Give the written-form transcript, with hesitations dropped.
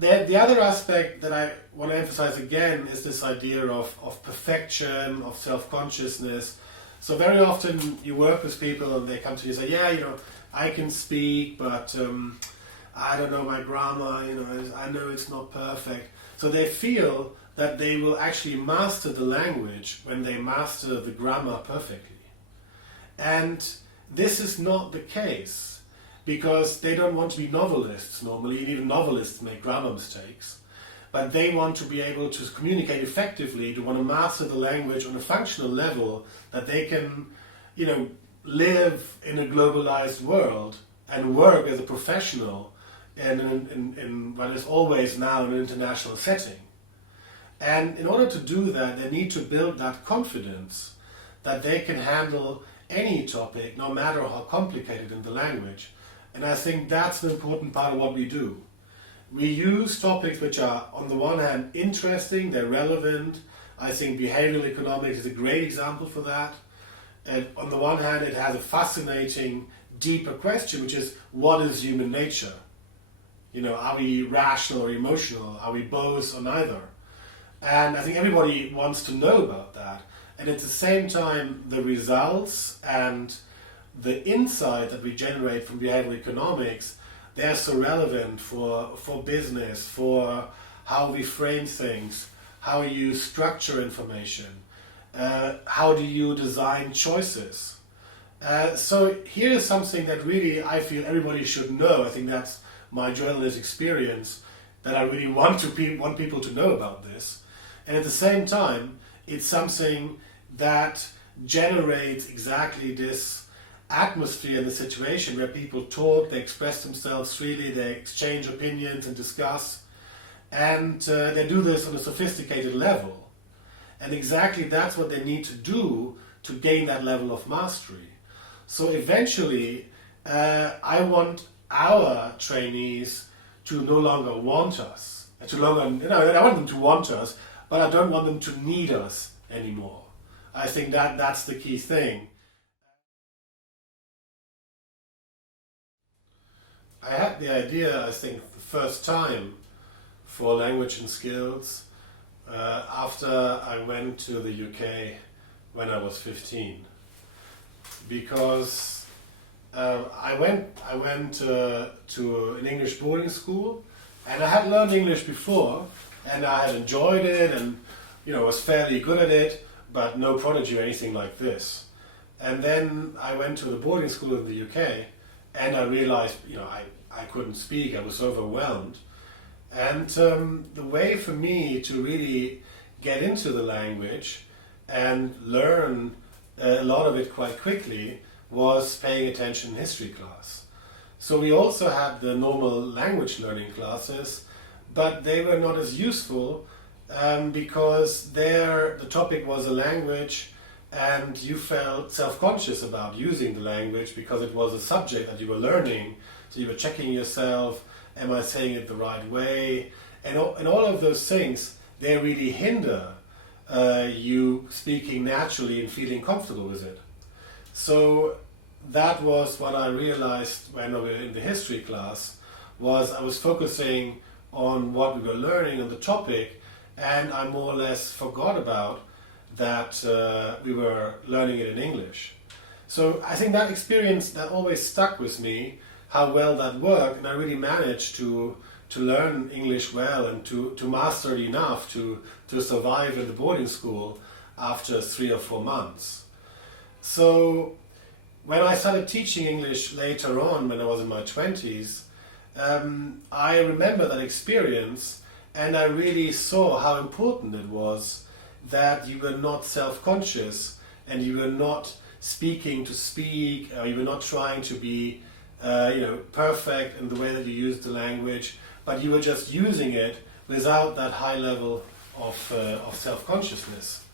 the other aspect that I want to emphasize again is this idea of perfection, of self-consciousness. So very often you work with people and they come to you and say, yeah, I can speak, but I don't know my grammar, I know it's not perfect. So they feel that they will actually master the language when they master the grammar perfectly. And this is not the case, because they don't want to be novelists normally, and even novelists make grammar mistakes, but they want to be able to communicate effectively, to want to master the language on a functional level, that they can, live in a globalized world and work as a professional in what is always now an international setting. And in order to do that, they need to build that confidence that they can handle any topic, no matter how complicated in the language. And I think that's an important part of what we do. We use topics which are, on the one hand, interesting, they're relevant. I think behavioral economics is a great example for that. And on the one hand, it has a fascinating, deeper question, which is, what is human nature? Are we rational or emotional? Are we both or neither? And I think everybody wants to know about that. And at the same time, the results and the insight that we generate from behavioral economics, they're so relevant for business, for how we frame things, how you structure information, how do you design choices. So here's something that really I feel everybody should know. I think that's my journalist experience, that I really want people to know about this. And at the same time, it's something that generates exactly this atmosphere and the situation where people talk, they express themselves freely, they exchange opinions and discuss, and they do this on a sophisticated level. And exactly that's what they need to do to gain that level of mastery. So eventually, I want our trainees to no longer want us. I want them to want us, but I don't want them to need us anymore. I think that's the key thing. I had the idea, I think, the first time for Language and Skills after I went to the UK when I was 15, because I went to an English boarding school, and I had learned English before, and I had enjoyed it, and was fairly good at it, but no prodigy or anything like this. And then I went to the boarding school in the UK, and I realized I couldn't speak. I was overwhelmed. And the way for me to really get into the language and learn a lot of it quite quickly was paying attention in history class. So we also had the normal language learning classes, but they were not as useful because there the topic was a language, and you felt self-conscious about using the language because it was a subject that you were learning. So you were checking yourself, am I saying it the right way? And all of those things, they really hinder you speaking naturally and feeling comfortable with it. So that was what I realized when we were in the history class, was I was focusing on what we were learning on the topic, and I more or less forgot about that we were learning it in English. So I think that experience, that always stuck with me, how well that worked, and I really managed to learn English well and to master it enough to survive in the boarding school after 3 or 4 months. So when I started teaching English later on, when I was in my 20s, I remember that experience, and I really saw how important it was that you were not self-conscious and you were not speaking to speak, or you were not trying to be perfect in the way that you used the language, but you were just using it without that high level of self-consciousness.